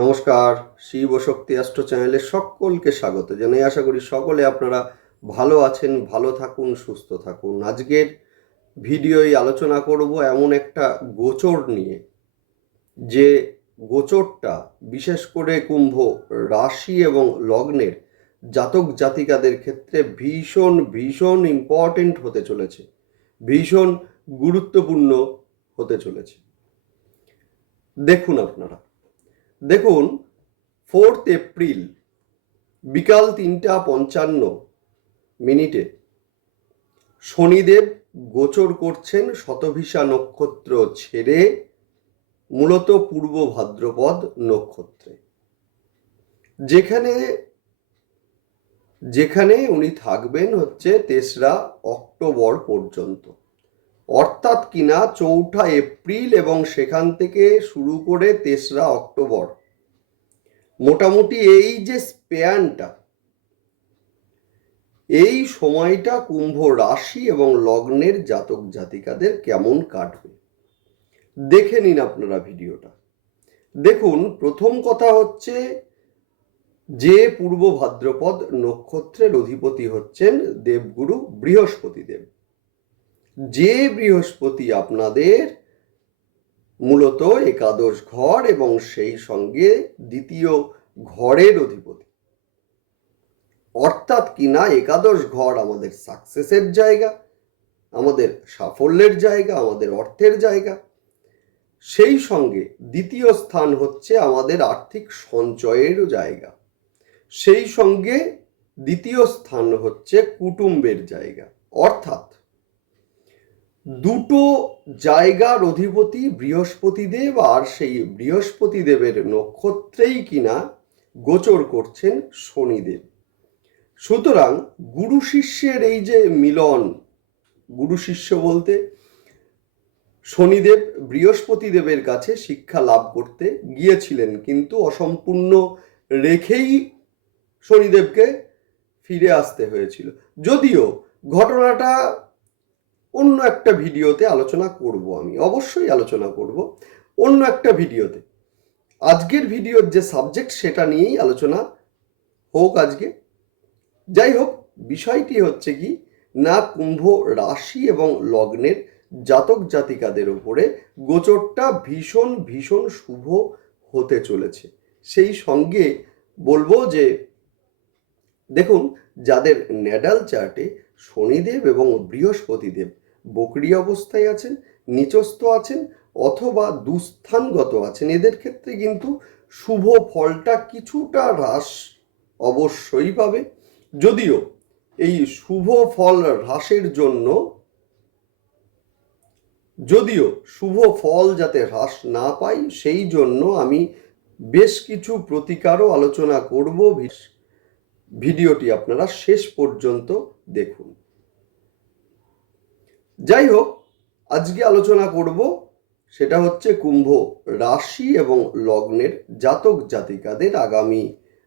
নমস্কার, শিব ও শক্তি অ্যাস্ট্রো চ্যানেলে সকলকে স্বাগত জানাই। আশা করি সকলে আপনারা ভালো আছেন, ভালো থাকুন, সুস্থ থাকুন। আজকের ভিডিওয় আলোচনা করব এমন একটা গোচর নিয়ে, যে গোচরটা বিশেষ করে কুম্ভ রাশি এবং লগ্নের জাতক জাতিকাদের ক্ষেত্রে ভীষণ ভীষণ ইম্পর্টেন্ট হতে চলেছে, ভীষণ গুরুত্বপূর্ণ হতে চলেছে। দেখুন 4 এপ্রিল বিকাল 3:55 শনিদেব গোচর করছেন শতভিষা নক্ষত্র ছেড়ে মূলত পূর্ব ভাদ্রপদ নক্ষত্রে, যেখানে উনি থাকবেন হচ্ছে 3রা অক্টোবর পর্যন্ত, অর্থাৎ কিনা 4 এপ্রিল এবং সেখান থেকে শুরু করে 3রা অক্টোবর, মোটামুটি এই যে স্প্যানটা, এই সময়টা কুম্ভ রাশি এবং লগ্নের জাতক জাতিকাদের কেমন কাটবে দেখে নিন আপনারা ভিডিওটা। দেখুন, প্রথম কথা হচ্ছে যে পূর্ব ভাদ্রপদ নক্ষত্রের অধিপতি হচ্ছেন দেবগুরু বৃহস্পতি দেব, যে বৃহস্পতি আপনাদের মূলত একাদশ ঘর এবং সেই সঙ্গে দ্বিতীয় ঘরের অধিপতি, অর্থাৎ কিনা একাদশ ঘর আমাদের সাকসেসের জায়গা, আমাদের সাফল্যের জায়গা, আমাদের অর্থের জায়গা। সেই সঙ্গে দ্বিতীয় স্থান হচ্ছে আমাদের আর্থিক সঞ্চয়ের জায়গা, সেই সঙ্গে দ্বিতীয় স্থান হচ্ছে কুটুম্বের জায়গা। অর্থাৎ দুটো জায়গার অধিপতি বৃহস্পতি দেব, আর সেই বৃহস্পতি দেবের নক্ষত্রেই কিনা গোচর করছেন শনিদেব। সুতরাং গুরু শিষ্যের এই যে মিলন, গুরু শিষ্য বলতে শনিদেব বৃহস্পতি দেবের কাছে শিক্ষা লাভ করতে গিয়েছিলেন, কিন্তু অসম্পূর্ণ রেখেই শনিদেবকে ফিরে আসতে হয়েছিল। যদিও ঘটনাটা অন্য একটা ভিডিওতে আলোচনা করব, আমি অবশ্যই আলোচনা করব অন্য একটা ভিডিওতে। আজকের ভিডিওর যে সাবজেক্ট সেটা নিয়েই আলোচনা হোক আজকে। যাই হোক, বিষয়টি হচ্ছে কি না, কুম্ভ রাশি এবং লগ্নের জাতক জাতিকাদের উপরে গোচরটা ভীষণ ভীষণ শুভ হতে চলেছে। সেই সঙ্গে বলবো যে দেখুন, যাদের ন্যাডাল চার্টে শনিদেব এবং বৃহস্পতি দেব বকরি অবস্থায় আছেন, নিচস্থ আছেন অথবা দুস্থানগত আছেন, এদের ক্ষেত্রে কিন্তু শুভ ফলটা কিছুটা হ্রাস অবশ্যই পাবে। যদিও এই শুভ ফল হ্রাসের জন্য, যাতে হ্রাস না পাই সেই জন্য আমি বেশ কিছু প্রতিকারও আলোচনা করব। ভিডিওটি আপনারা শেষ পর্যন্ত দেখুন। যাই হোক, আজকে আলোচনা করব সেটা হচ্ছে কুম্ভ রাশি এবং লগ্নের জাতক জাতিকাদের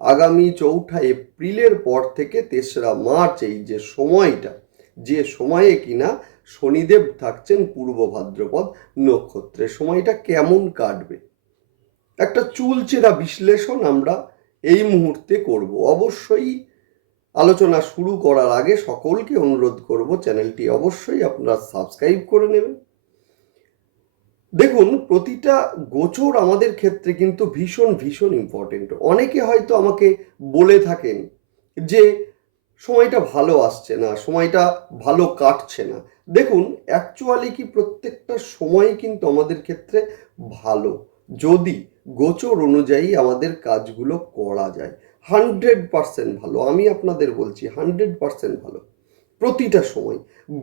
আগামী 4 এপ্রিলের পর থেকে 3রা মার্চ, এই যে সময়টা, যে সময়ে কিনা শনিদেব থাকছেন পূর্ব ভাদ্রপদ নক্ষত্রে, সময়টা কেমন কাটবে একটা চুলচেরা বিশ্লেষণ আমরা এই মুহূর্তে করব। অবশ্যই আলোচনা শুরু করার আগে সকলকে অনুরোধ করব চ্যানেলটি অবশ্যই আপনারা সাবস্ক্রাইব করে নেবেন। দেখুন, প্রতিটা গোচর আমাদের ক্ষেত্রে কিন্তু ভীষণ ভীষণ ইম্পর্টেন্ট। অনেকে হয়তো আমাকে বলে থাকেন যে সময়টা ভালো আসছে না, সময়টা ভালো কাটছে না। দেখুন, অ্যাকচুয়ালি কি প্রত্যেকটা সময় কিন্তু আমাদের ক্ষেত্রে ভালো, যদি গোচর অনুযায়ী আমাদের কাজগুলো করা যায়। 100% ভালো, আমি আপনাদের বলছি 100% ভালো। প্রতিটা সময়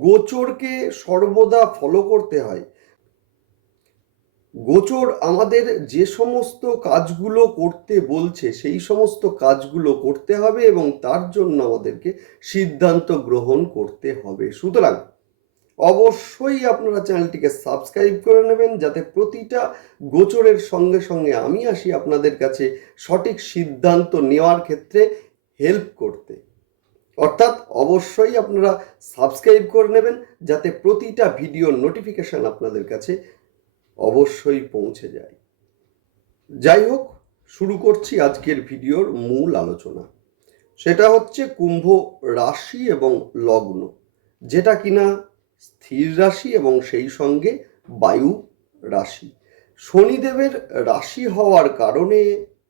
গোচরকে সর্বদা ফলো করতে হয়। গোচর আমাদের যে সমস্ত কাজগুলো করতে বলছে সেই সমস্ত কাজগুলো করতে হবে এবং তার জন্য আমাদেরকে সিদ্ধান্ত গ্রহণ করতে হবে। সুতরাং অবশ্যই আপনারা চ্যানেলটিকে সাবস্ক্রাইব করে নেবেন, যাতে প্রতিটা গোচরের সঙ্গে সঙ্গে আমি আসি আপনাদের কাছে সঠিক সিদ্ধান্ত নেওয়ার ক্ষেত্রে হেল্প করতে। অর্থাৎ অবশ্যই আপনারা সাবস্ক্রাইব করে নেবেন, যাতে প্রতিটা ভিডিওর নোটিফিকেশন আপনাদের কাছে অবশ্যই পৌঁছে যায়। যাই হোক, শুরু করছি আজকের ভিডিওর মূল আলোচনা। সেটা হচ্ছে কুম্ভ রাশি এবং লগ্ন, যেটা কিনা স্থির রাশি এবং সেই সঙ্গে বায়ু রাশি। শনিদেবের রাশি হওয়ার কারণে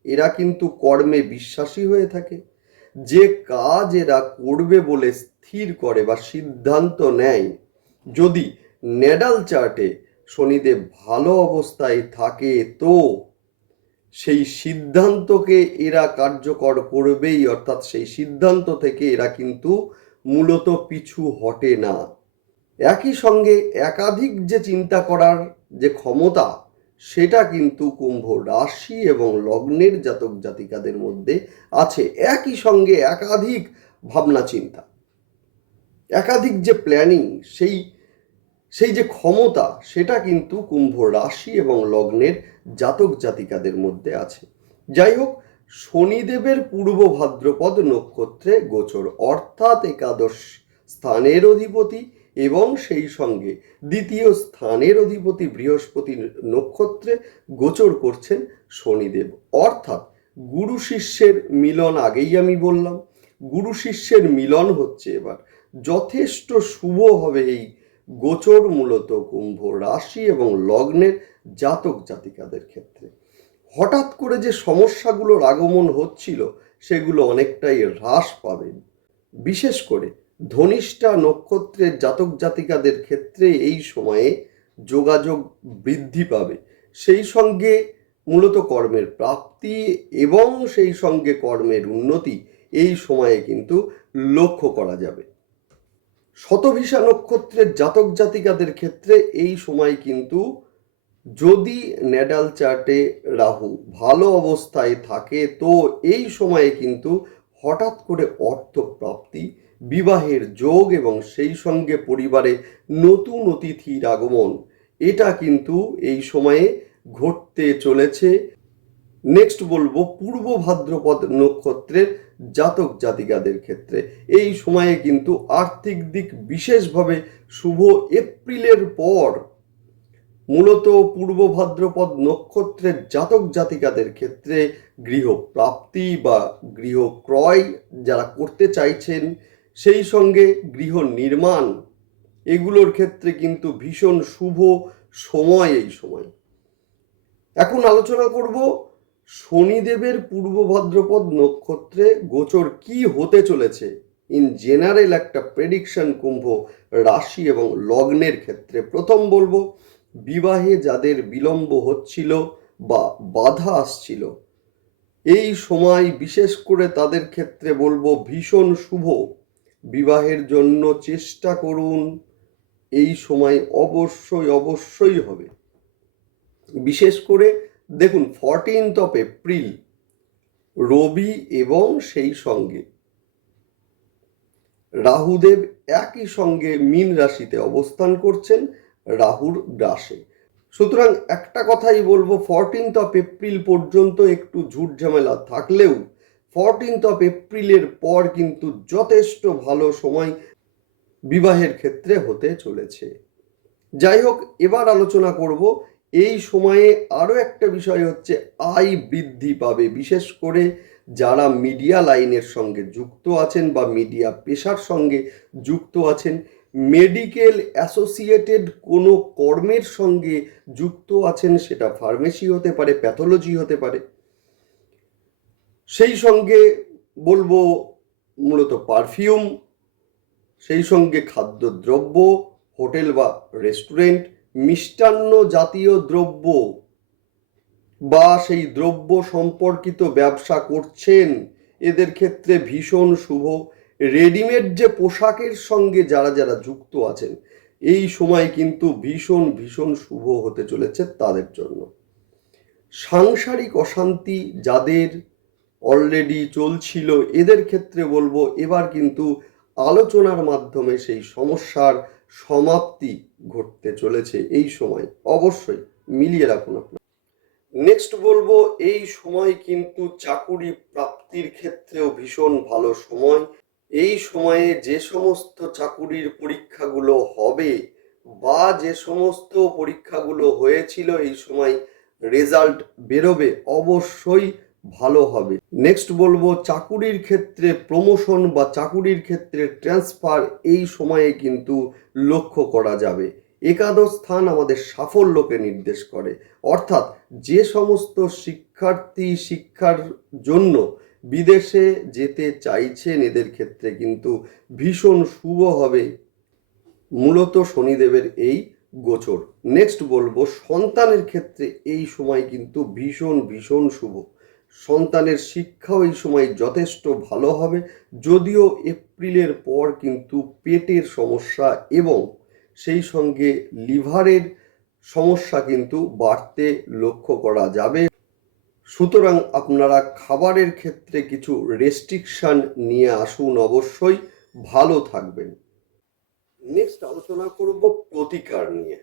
এরা কিন্তু কর্মে বিশ্বাসী হয়ে থাকে। যে কাজ এরা করবে বলে স্থির করে বা সিদ্ধান্ত নেয়, যদি নেডাল চার্টে শনিদেব ভালো অবস্থায় থাকে তো সেই সিদ্ধান্তকে এরা কার্যকর করবেই, অর্থাৎ সেই সিদ্ধান্ত থেকে এরা কিন্তু মূলত পিছু হটে না। একই সঙ্গে একাধিক যে চিন্তা করার যে ক্ষমতা, সেটা কিন্তু কুম্ভ রাশি এবং লগ্নের জাতক জাতিকাদের মধ্যে আছে। একই সঙ্গে একাধিক ভাবনা চিন্তা, একাধিক যে প্ল্যানিং, সেই যে ক্ষমতা, সেটা কিন্তু কুম্ভ রাশি এবং লগ্নের জাতক জাতিকাদের মধ্যে আছে। যাই হোক, শনিদেবের পূর্ব ভাদ্রপদ নক্ষত্রে গোচর, অর্থাৎ একাদশ স্থানের অধিপতি এবং সেই সঙ্গে দ্বিতীয় স্থানের অধিপতি বৃহস্পতি নক্ষত্রে গোচর করছেন শনিদেব। অর্থাৎ গুরু শিষ্যের মিলন, আগেই আমি বললাম, গুরু শিষ্যের মিলন হচ্ছে এবার। যথেষ্ট শুভ হবে এই গোচর মূলত কুম্ভ রাশি এবং লগ্নের জাতক জাতিকাদের ক্ষেত্রে। হঠাৎ করে যে সমস্যাগুলোর আগমন হচ্ছিল, সেগুলো অনেকটাই হ্রাস পাবে। বিশেষ করে ধনিষ্ঠা নক্ষত্রের জাতক জাতিকাদের ক্ষেত্রে এই সময়ে যোগাযোগ বৃদ্ধি পাবে, সেই সঙ্গে মূলত কর্মের প্রাপ্তি এবং সেই সঙ্গে কর্মের উন্নতি এই সময়ে কিন্তু লক্ষ্য করা যাবে। শতভিষা নক্ষত্রের জাতক জাতিকাদের ক্ষেত্রে এই সময় কিন্তু, যদি নেডাল চার্টে রাহু ভালো অবস্থায় থাকে তো এই সময়ে কিন্তু হঠাৎ করে অর্থপ্রাপ্তি, বিবাহের যোগ এবং সেই সঙ্গে পরিবারে নতুন অতিথির আগমন, এটা কিন্তু এই সময়ে ঘটতে চলেছে। নেক্সট বলবো পূর্ব ভাদ্রপদ নক্ষত্রের জাতক জাতিকাদের ক্ষেত্রে এই সময়ে কিন্তু আর্থিক দিক বিশেষভাবে শুভ। এপ্রিলের পর মূলত পূর্ব ভাদ্রপদ নক্ষত্রের জাতক জাতিকাদের ক্ষেত্রে গৃহপ্রাপ্তি বা গৃহ ক্রয় যারা করতে চাইছেন, সেই সঙ্গে গৃহ নির্মাণ, এগুলোর ক্ষেত্রে কিন্তু ভীষণ শুভ সময় এই সময়। এখন আলোচনা করব শনিদেবের পূর্ব ভাদ্রপদ নক্ষত্রে গোচর কি হতে চলেছে। ইন জেনারেল একটা প্রেডিকশন কুম্ভ রাশি এবং লগ্নের ক্ষেত্রে। প্রথম বলবো, বিবাহে যাদের বিলম্ব হচ্ছিল বা বাধা আসছিল, এই সময় বিশেষ করে তাদের ক্ষেত্রে বলবো ভীষণ শুভ। বিবাহের জন্য চেষ্টা করুন, এই সময় অবশ্যই হবে। বিশেষ করে দেখুন 14 এপ্রিল রবি এবং সেই সঙ্গে রাহুদেব একই সঙ্গে মীন রাশিতে অবস্থান করছেন, রাহুর গ্রাসে। সুতরাং একটা কথাই বলবো, 14 এপ্রিল পর্যন্ত একটু ঝুট ঝামেলা থাকলেও 14 এপ্রিলের পর কিন্তু যথেষ্ট ভালো সময় বিবাহের ক্ষেত্রে হতে চলেছে। যাই হোক, এবার আলোচনা করব এই সময়ে আরও একটা বিষয় হচ্ছে আয় বৃদ্ধি পাবে। বিশেষ করে যারা মিডিয়া লাইনের সঙ্গে যুক্ত আছেন বা মিডিয়া পেশার সঙ্গে যুক্ত আছেন, মেডিকেল অ্যাসোসিয়েটেড কোনো কর্মের সঙ্গে যুক্ত আছেন, সেটা ফার্মেসি হতে পারে, প্যাথোলজি হতে পারে, সেই সঙ্গে বলবো মূলত পারফিউম, সেই সঙ্গে খাদ্যদ্রব্য, হোটেল বা রেস্টুরেন্ট, মিষ্টান্ন জাতীয় দ্রব্য বা সেই দ্রব্য সম্পর্কিত ব্যবসা করছেন, এদের ক্ষেত্রে ভীষণ শুভ। রেডিমেড যে পোশাকের সঙ্গে যারা যারা যুক্ত আছেন, এই সময় কিন্তু ভীষণ শুভ হতে চলেছে তাদের জন্য। সাংসারিক অশান্তি যাদের অলরেডি চলছিল, এদের ক্ষেত্রে বলবো এবার কিন্তু আলোচনার মাধ্যমে সেই সমস্যার সমাপ্তি ঘটতে চলেছে এই সময়। অবশ্যই মিলিয়ে রাখুন আপনার। নেক্সট বলবো, এই সময় কিন্তু চাকুরি প্রাপ্তির ক্ষেত্রেও ভীষণ ভালো সময়। এই সময়ে যে সমস্ত চাকুরির পরীক্ষাগুলো হবে বা যে সমস্ত পরীক্ষাগুলো হয়েছিল, এই সময় রেজাল্ট বেরোবে, অবশ্যই ভালো হবে। নেক্সট বলবো চাকুরির ক্ষেত্রে প্রমোশন বা চাকুরির ক্ষেত্রে ট্রান্সফার এই সময়ে কিন্তু লক্ষ্য করা যাবে। একাদশ স্থান আমাদের সাফল্যকে নির্দেশ করে, অর্থাৎ যে সমস্ত শিক্ষার্থী শিক্ষার জন্য বিদেশে যেতে চাইছেন এদের ক্ষেত্রে কিন্তু ভীষণ শুভ হবে মূলত শনিদেবের এই গোচর। নেক্সট বলবো সন্তানের ক্ষেত্রে এই সময় কিন্তু ভীষণ ভীষণ শুভ। সন্তানের শিক্ষাও এই সময় যথেষ্ট ভালো হবে, যদিও এপ্রিলের পর কিন্তু পেটের সমস্যা এবং সেই সঙ্গে লিভারের সমস্যা কিন্তু বাড়তে লক্ষ্য করা যাবে। সুতরাং আপনারা খাবারের ক্ষেত্রে কিছু রেস্ট্রিকশন নিয়ে আসুন, অবশ্যই ভালো থাকবেন। নেক্সট আলোচনা করব প্রতিকার নিয়ে।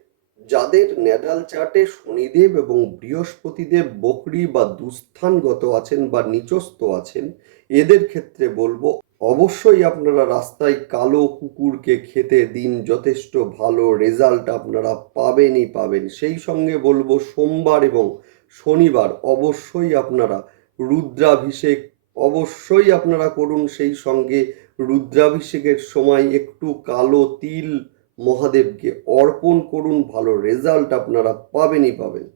যাদের ন্যাটাল চার্টে শনিদেব এবং বৃহস্পতিদেব বকরি বা দুস্থানগত আছেন বা নিচস্থ আছেন, এদের ক্ষেত্রে বলবো অবশ্যই আপনারা রাস্তায় কালো কুকুরকে খেতে দিন, যথেষ্ট ভালো রেজাল্ট আপনারা পাবেনই পাবেন। সেই সঙ্গে বলবো সোমবার এবং শনিবার অবশ্যই আপনারা রুদ্রাভিষেক অবশ্যই আপনারা করুন। সেই সঙ্গে রুদ্রাভিষেকের সময় একটু কালো তিল মহাদেবকে অর্পণ করুন, ভালো রেজাল্ট আপনারা পাবেনই পাবেন।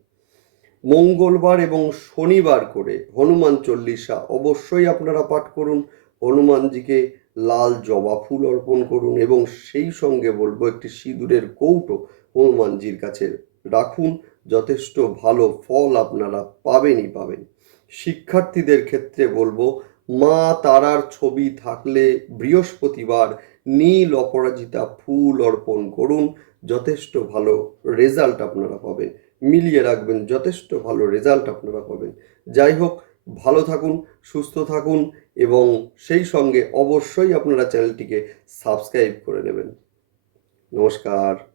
মঙ্গলবার এবং শনিবার করে হনুমান চল্লিশা অবশ্যই আপনারা পাঠ করুন, হনুমানজিকে লাল জবা ফুল অর্পণ করুন এবং সেই সঙ্গে বলবো একটি সিঁদুরের কৌটো হনুমানজির কাছে রাখুন, যথেষ্ট ভালো ফল আপনারা পাবেনই পাবেন। শিক্ষার্থীদের ক্ষেত্রে বলবো মা তারার ছবি থাকলে বৃহস্পতিবার নীল অপরাজিতা ফুল অর্পণ করুন, যথেষ্ট ভালো রেজাল্ট আপনারা পাবেন। মিলিয়ে রাখবেন, যথেষ্ট ভালো রেজাল্ট আপনারা পাবেন। যাই হোক, ভালো থাকুন, সুস্থ থাকুন এবং সেই সঙ্গে অবশ্যই আপনারা চ্যানেলটিকে সাবস্ক্রাইব করে নেবেন। নমস্কার।